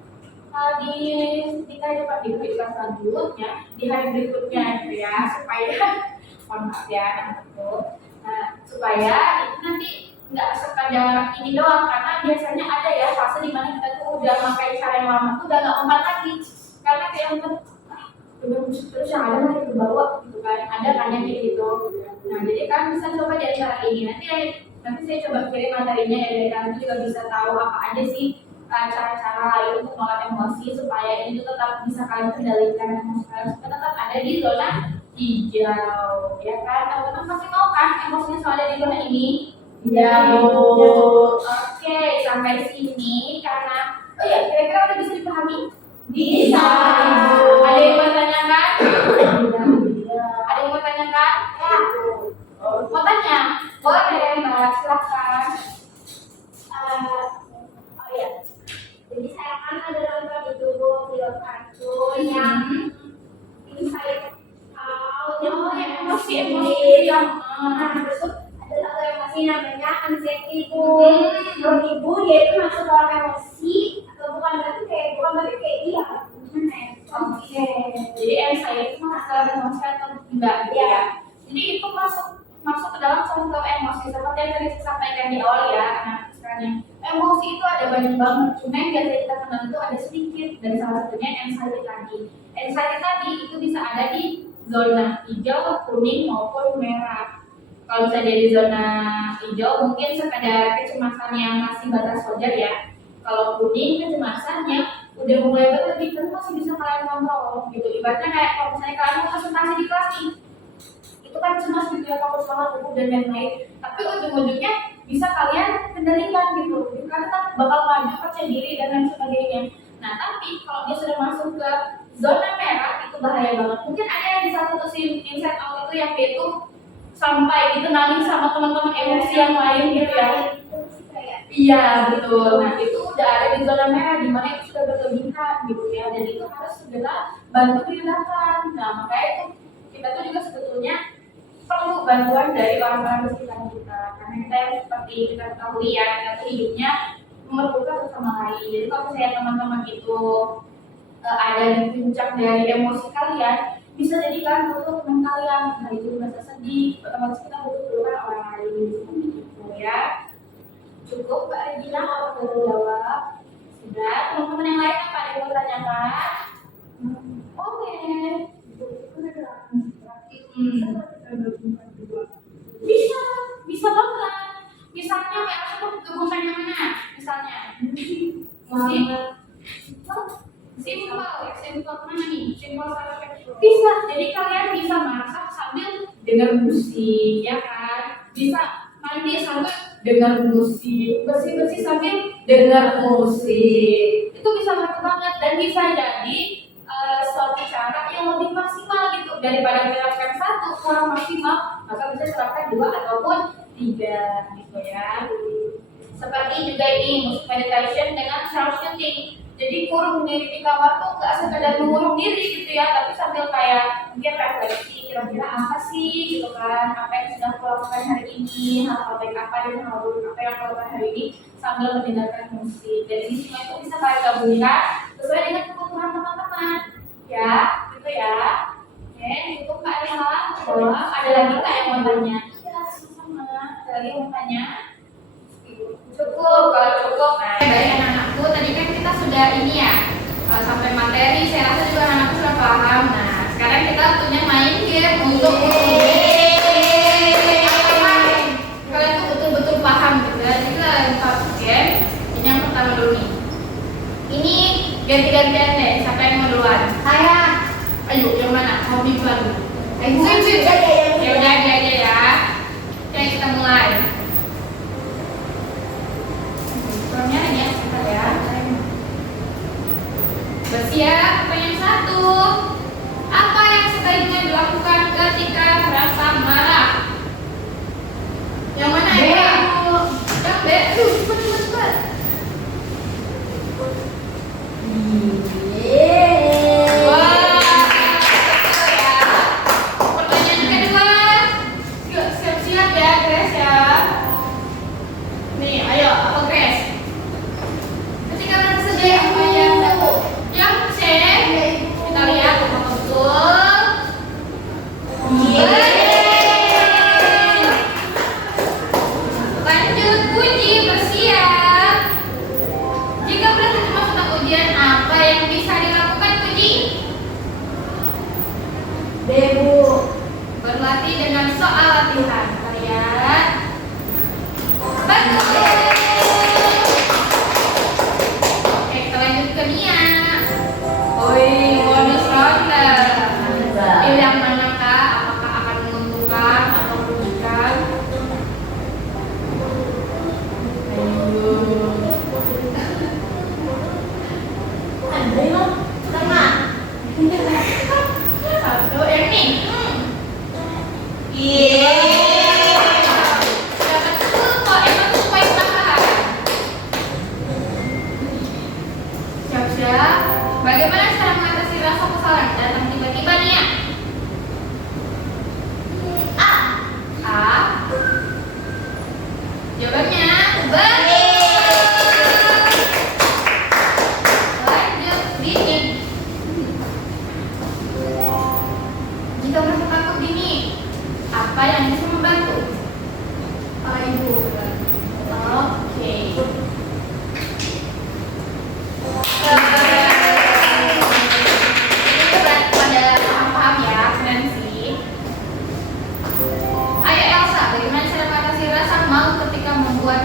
di hari depan, di kelas selanjutnya, di hari berikutnya gitu ya, supaya mohon maaf ya nah, supaya itu nanti nggak sekadar ini doang, karena biasanya ada ya fase dimana kita tuh udah pakai cara yang lama tuh udah nggak mempan lagi, karena kayak udah terus yang ada nanti terbawa gitu kan, ada kan yang kayak gitu. Nah jadi kan bisa coba dari cara ini, nanti saya coba kirim materinya ya, dari kalian juga bisa tahu apa aja sih cara-cara lain untuk mengelola emosi supaya ini tuh tetap bisa kalian kendalikan emosi kalian supaya tetap ada di zona hijau, ya kan? Teman-teman pasti mau kan emosinya selalu ada di zona ini? Ya. Oke, sampai sini karena kira-kira udah bisa dipahami? Bisa. Ada yang mau tanyakan? Ada yang mau tanyakan? Ya. Mau tanya? Boleh Mbak, silakan. Jadi saya kan ada nonton di video kartun yang ini saya tahu yang emosi yang terus ada satu emosi namanya anxiety ibu dia itu masuk dalam emosi atau bukan berarti kayak dia. Oke. Jadi anxiety itu masalah emosi atau enggak ya? Jadi itu masuk ke dalam contoh emosi seperti yang tadi saya sampaikan di awal ya, anak sekarang emosi itu ada banyak banget, cuma yang biasa kita kenal itu ada sedikit, dan salah satunya anxiety tadi. Anxiety tadi itu bisa ada di zona hijau, kuning maupun merah. Kalau misalnya di zona hijau mungkin sekadar kecemasan yang masih batas wajar ya. Kalau kuning kecemasan yang udah mulai berlebih kan masih bisa kalian kontrol gitu. Ibaratnya kayak kalau misalnya kalian mau presentasi di kelas nih, itu kan cemas gitu ya, takut salah buku dan lain-lain. Tapi ujung-ujungnya bisa kalian kendalikan gitu. Karena tetap bakal maju, percaya diri dan lain sebagainya. Nah tapi kalau dia sudah masuk ke zona merah itu bahaya banget. Mungkin ada yang di satu scene inside out itu yang dia tuh sampai ditenangin sama teman-teman emosi yang lain gitu ya. Iya betul. Nah itu udah ada di zona merah di mana itu sudah berlebihan gitu ya. Dan itu harus segera bantu diredakan. Nah makanya itu kita tuh juga sebetulnya perlu bantuan dari orang-orang di sekitar kita. Karena kita yang seperti kita ketahui ya, kita tuh hidupnya memerlukan satu sama lain. Jadi kalau misalnya teman-teman itu ada di puncak dari emosi kalian, bisa jadi kalian butuh teman kalian. Nah itu merasa sedih, otomatis kita butuh orang lain seperti itu ya. Cukup Mbak Regina kalau boleh jawab. Sudah, teman-teman yang lain apa yang mau tanyakan? Oke. Bisa banget. Misalnya kayak aku kebutuhan yang mana? Misalnya musik, simpel mana nih? Simpel sampai bisa. Jadi kalian bisa masak sambil dengar musik, ya kan? Bisa mandi sambil dengar musik, bersih-bersih sambil dengar musik. Itu bisa banget banget dan bisa jadi suatu cara yang lebih maksimal gitu daripada menerapkan satu kurang maksimal, maka bisa terapkan 2 ataupun 3 gitu ya. Seperti juga ini musik meditation dengan self shooting. Jadi kurung diri di kamar tuh nggak sekedar mengurung diri gitu ya, tapi sambil kayak mungkin refleksi kira-kira apa sih gitu kan, apa yang sudah aku lakukan hari ini, hal-hal baik apa dan hal buruk apa yang aku lakukan hari ini sambil mendengarkan musik. Dan ini semua itu bisa kalian gabungkan sesuai dengan kebutuhan teman-teman ya, gitu ya. Oke, cukup Kak Ella. Ada lagi Kak yang mau tanya? Ya, sama-sama. Ada lagi yang mau tanya? Cukup, kalau cukup. Nah, baik anak-anakku, tadi kan kita sudah ini ya, sampai materi, saya rasa juga anak-anakku sudah paham. Nah, sekarang kita waktunya main game untuk kalian tuh betul-betul paham gitu ya. Jadi kita lempar game. Ini yang pertama dulu nih. Ini ganti-gantian deh, siapa yang mau duluan? Saya. Ayo, yang mana? Mau duluan dulu. Sweet. Ya udah aja ya. Oke, kita mulai. Formnya hanya sebentar ya. Bersiap, pertanyaan 1. Apa yang sebaiknya dilakukan ketika merasa marah? Yang mana ya? Yang B. Cepat. Pertanyaan kedua. Siap-siap ya, Grace ya. Nih, ayo, apa Grace? Ketika merasa sedih, apa yang C? Kita lihat apa betul. Lanjut, puji, bersiap. Jika berarti cuma tentang ujian, apa yang bisa dilakukan puji? B, Bu. Berlatih dengan soal latihan. Kita lihat. Betul. Oke, kita lanjut ke Nia. Oi, bonus ronde. Pilih yang mana Kak? Apakah akan menguntungkan atau merugikan? Ayo. Ayo, tengah. Satu, yang ini. Dapat 10 kok, emang itu poin tambahan. Siap-siap. Bagaimana cara mengatasi rasa kesal yang datang tiba-tiba nih ya? A. Jawabannya benar. Lanjut, gini. Jika merasa takut gini, apa yang bisa membantu? Ibu. Oke. Pada paham ya, keren sih. Ayo Elsa, bagaimana cara mengatasi rasa malu ketika membuat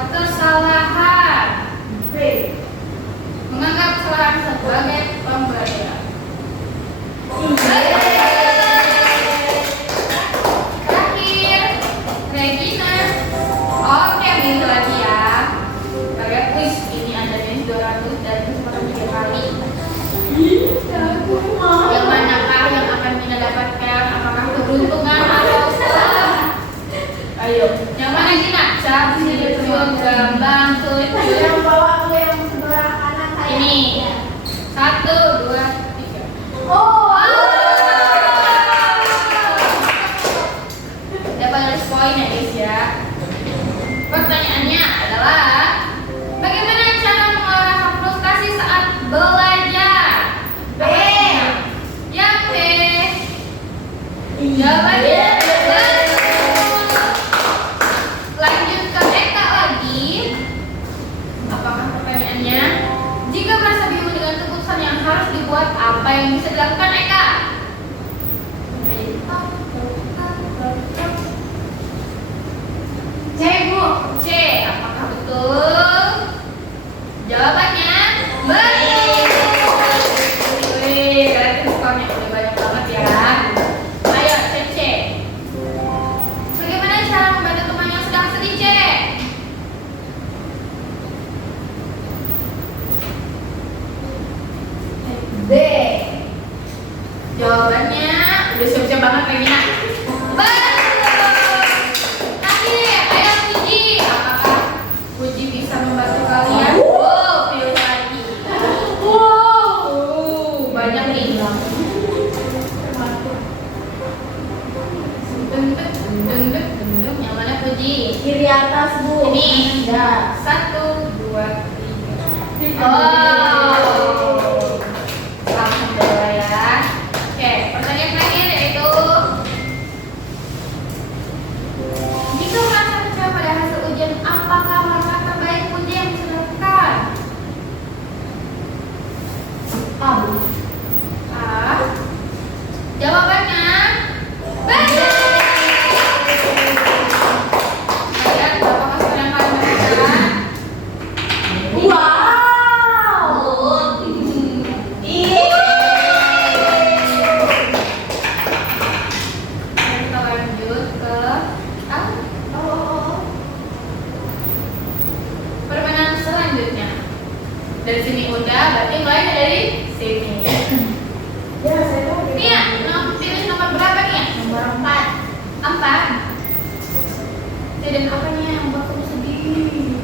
bisa dilakukan Eka? C Bu, C. Apakah betul? Jawabannya betul. Wih, berarti skornya udah banyak banget ya. Ayo, C. Bagaimana cara membantu teman yang sedang sedih, C? D. Jawabannya udah siap-siap banget Regina. Betul. Akhir, ayo Puji. Apakah Puji bisa membantu kalian? Wow, pilih lagi. Wow, banyak nih. Dendeng. Yang mana Puji? Kiri atas Bu. Ini. Ya. 1, 2, 3. Oh. Alhamdulillah ya. Oke, pertanyaan terakhir yaitu jika merasa kecewa pada hasil ujian, apakah langkah terbaik Puji yang bisa dilakukan? A Bu. A. Jawabannya betul. Kalian apakah sudah melakukan? Wow. Iya. Kita lanjut ke permainan selanjutnya. Dari sini udah, berarti mulai dari sini. Ya, saya tahu. Nia, pilih nomor berapa Nia? Nomor 4. 4. Dan apa nih yang membuat kamu sedih?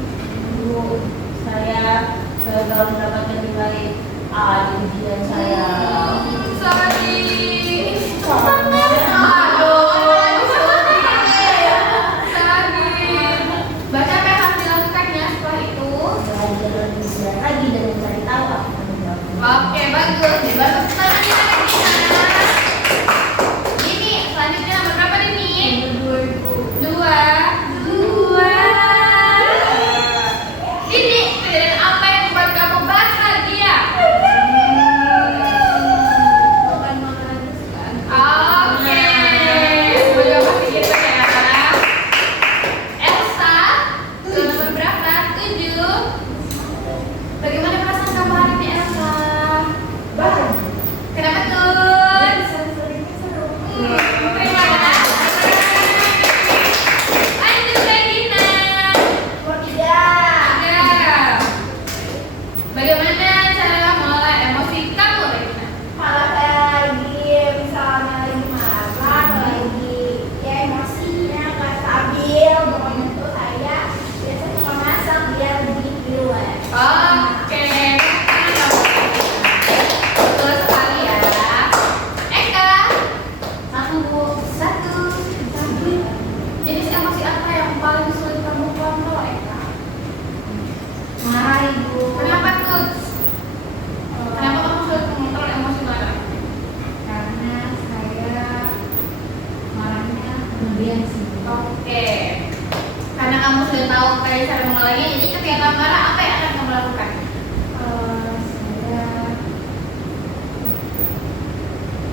Bu, saya gagal mendapatkan nilai A di ujian saya. Sedih. Soalnya Aduh, sedih. Baca apa yang harus dilakukannya setelah itu? belajar lebih giat lagi dan mencari tahu apa yang dilakukan. Oke, bagus. Dibantu sekarang kita Regina. Ini selanjutnya nomor berapa nih Nia? Nomor 2 Ibu. 2. Ini kejadian apa yang membuat kamu bahagia? Makan makanan kesukaan. Oke, semoga pasti gitu ya. Elsa, nomor berapa? 7. Bagaimana perasaan kamu hari ini Elsa? Bahan. Kenapa tuh? Sering-seringnya seru. Terima kasih. Lanjut Regina. Ada. Bagaimana cara mengelola emosi kamu Regina? Kalau saya lagi misalnya lagi marah atau lagi ya emosinya nggak stabil, pokoknya tuh saya biasanya suka masak biar lebih relax. Oke, betul sekali ya. Eka, 1 Bu. 1. Jenis emosi apa yang paling sulit kamu kontrol Eka? Marah Ibu. Kenapa tuh? Kenapa kamu sulit mengontrol emosi marah? Karena saya marahnya berlebihan sih. Oke. Karena kamu sudah tahu kayak cara mengelolanya, jadi ketika kamu marah apa yang akan kamu lakukan?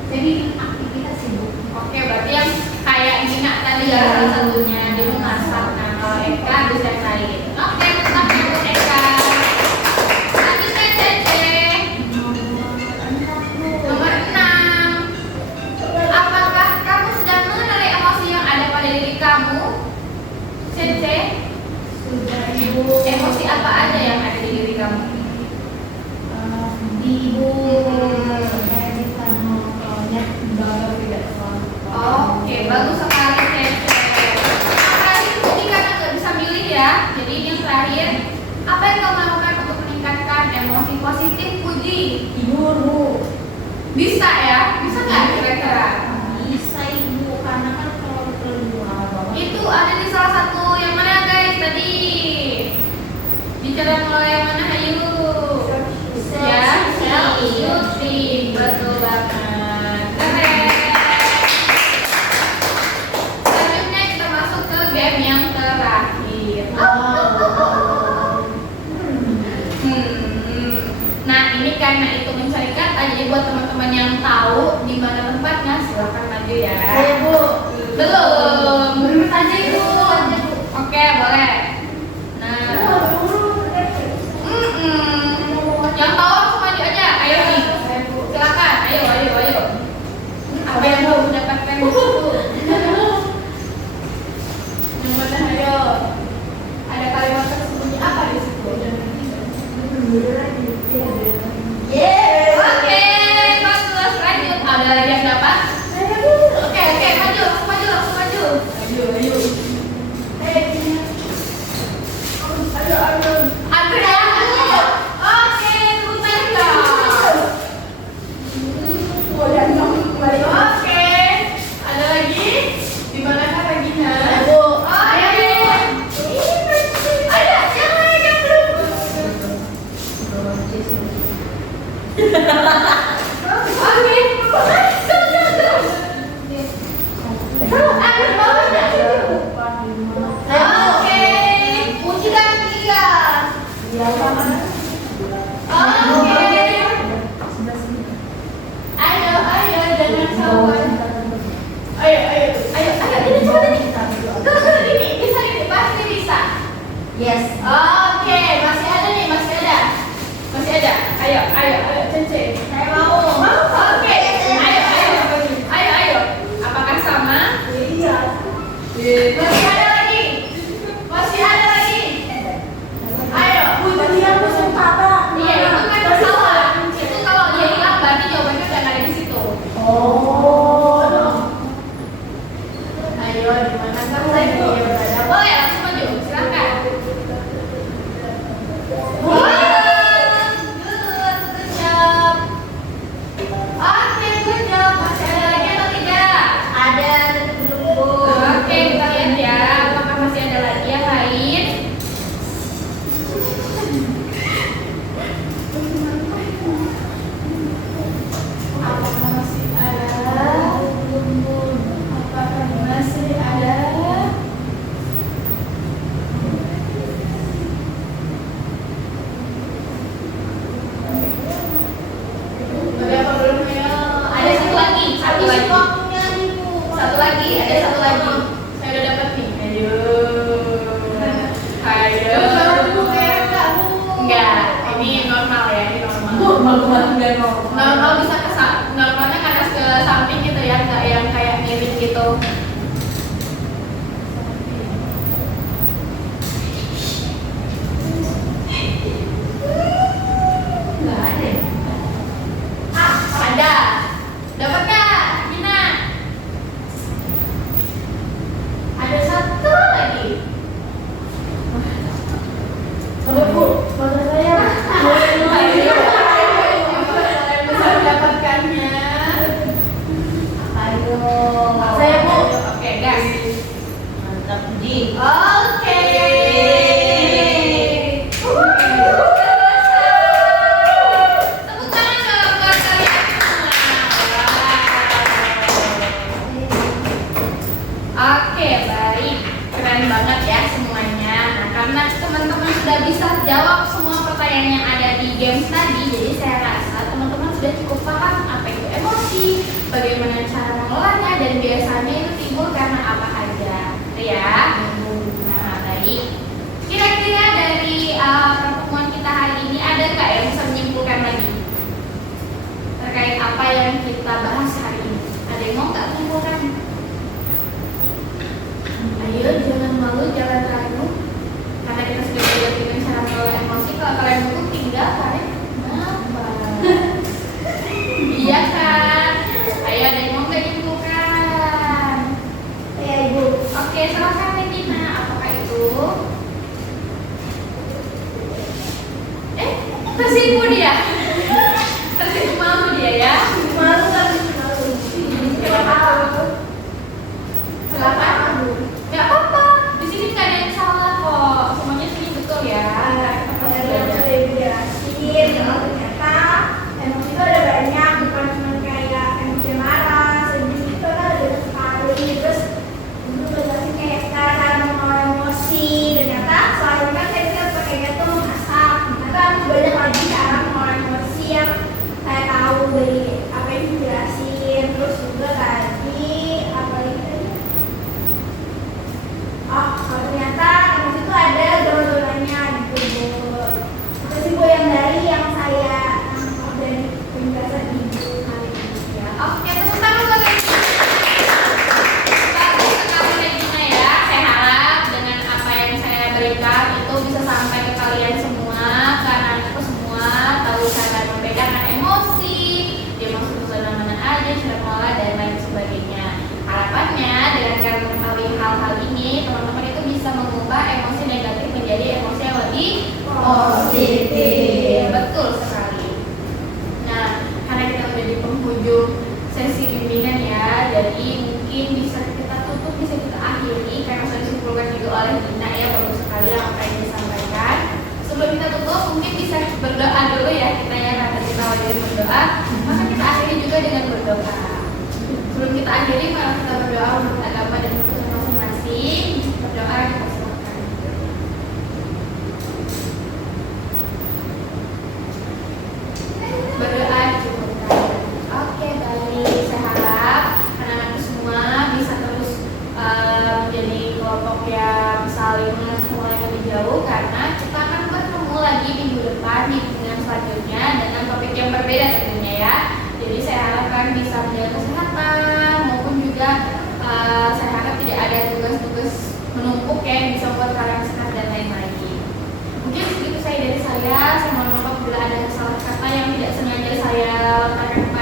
Saya jadi aktivitas sih Bu. Oke, berarti yang kayak Gina tadi ya salah satunya dia mau masak. Nah, kalau Eka bisa cari. Oke, tetap untuk Eka. Lanjut Cece. Nomor 6. Apakah kamu sedang mengenali emosi yang ada pada diri kamu? Cece, Sudah Ibu. emosi apa aja yang ada di diri kamu? Ibu. Saya bisa mengontrolnya bangga tidak selalu. Oke, bagus sekali Cece. Terakhir Puji karena nggak bisa milih ya. Jadi ini yang terakhir. Apa yang kamu lakukan untuk meningkatkan emosi positif Puji? Tidur Bu. Bisa ya? Bisa nggak kira-kira? Bisa Ibu, karena kan kalau keluar banget. Itu ada di salah satu yang mana guys tadi? Bicara mulai yang mana ayo? Ya, self-soothing. Betul banget. Keren. Selanjutnya kita masuk ke game yang terakhir. Nah ini karena itu mencari kata, jadi buat teman-teman teman-teman yang tahu di mana tempatnya silakan maju ya. Saya Bu. Belum. Belum aja Ibu. Oke, boleh. Nah, yang tahu langsung maju aja. Ayo nih. Silakan. Ayo. Apa yang belum mendapatkan di situ? Yang mana ayo? Ada kalimat tersembunyi apa di situ? Oke, bagus. Lanjut. Ada lagi yang dapat? Oke, maju. Langsung maju. Ayo. Aku dah. Oke, putar dong. Oke, ada lagi? Di manakah Regina? Oke. Ada, yang lain yang belum. Oke. Ambil bawahnya. Oke. Kunci dan tiga. Oke. Ayo, jangan sabar. Ayo, ini coba nih. Tuh, ini bisa ini, pasti bisa. Yes. Oke, masih ada nih, masih ada. Ayo, Cece. Saya mau. Oke, ayo. Apakah sama? Iya. Masih ada lagi. Ayo. Iya, itu kan salah. Itu kalau dia hilang berarti jawabannya udah nggak ada di situ. Ayo, di mana kan saya berada? Boleh langsung maju, silakan. Good job. Oke, good job. Masih ada lagi atau tidak? Ada dulu. Oke, kita lihat ya. Apakah masih ada lagi yang lain? Apakah masih ada? Apakah masih ada? Ada apa belum ya? Ada satu lagi. Ada satu lagi. Saya udah dapat nih. Ayo. Enggak, ini normal ya, ini normal. Normal bisa normalnya karena ke samping gitu ya, nggak yang kayak miring gitu. Nggak ada. Ada. Dapat nggak, Gina? Ada satu lagi. Bisa mendapatkannya. Saya, Bu. Oke, gas. Mantap, Ji. Oke. Tepuk tangan dong buat kalian semua. Oke, baik. Keren banget ya semuanya. Nah, karena teman-teman sudah bisa jawab semua pertanyaan yang ada di games tadi, jadi saya rasa teman-teman sudah cukup paham apa itu emosi, bagaimana cara mengelolanya, dan biasanya itu timbul karena apa aja. Gitu ya. Nah, baik. Kira-kira dari pertemuan kita hari ini ada nggak yang bisa menyimpulkan lagi terkait apa yang kita bahas hari ini? Ada yang mau nggak menyimpulkan? Ayo, jangan malu, jangan ragu. Karena kita sudah belajar dengan cara mengelola emosi. Kalau kalian mau tinggal, kalian kenapa? Iya kan? Ayo, ada yang mau nggak menyimpulkan? Ya, Ibu. Oke, silakan Regina. Apakah itu? Tersipu dia. Tersipu malu dia ya. Malu kan? Silakan. Gak apa-apa. Di sini nggak ada yang salah kok. Semuanya sini betul ya. Ternyata emosi itu ada banyak, bukan cuma kayak emosi marah, sedih itu kan ada banyak sekali. Terus dulu belajar kayak cara mengelola emosi. Ternyata soalnya kan saya pakai itu masak. Ternyata banyak lagi cara mengelola emosi. positif. Betul sekali. Nah, karena kita udah di penghujung sesi bimbingan ya, jadi mungkin bisa kita tutup, bisa kita akhiri karena sudah disimpulkan juga oleh Dina ya, bagus sekali apa yang disampaikan. Sebelum kita tutup, mungkin bisa berdoa dulu ya kita ya, karena kita wajib berdoa, maka kita akhiri juga dengan berdoa. Sebelum kita akhiri, malah kita berdoa untuk agama dan keputusan masing-masing. Berdoa kita silakan. Berdoa dicukupkan. Oke, baik. Saya harap anak-anak semua bisa terus menjadi kelompok yang saling mengenal lebih jauh, karena kita akan bertemu lagi minggu depan di bimbingan selanjutnya dengan topik yang berbeda tentunya ya. Jadi saya harapkan bisa menjaga kesehatan maupun juga saya harap tidak ada tugas-tugas menumpuk ya yang bisa membuat kalian sehat dan lain-lain. Mungkin segitu saya dari saya. Saya mohon maaf bila ada salah kata yang tidak sengaja saya katakan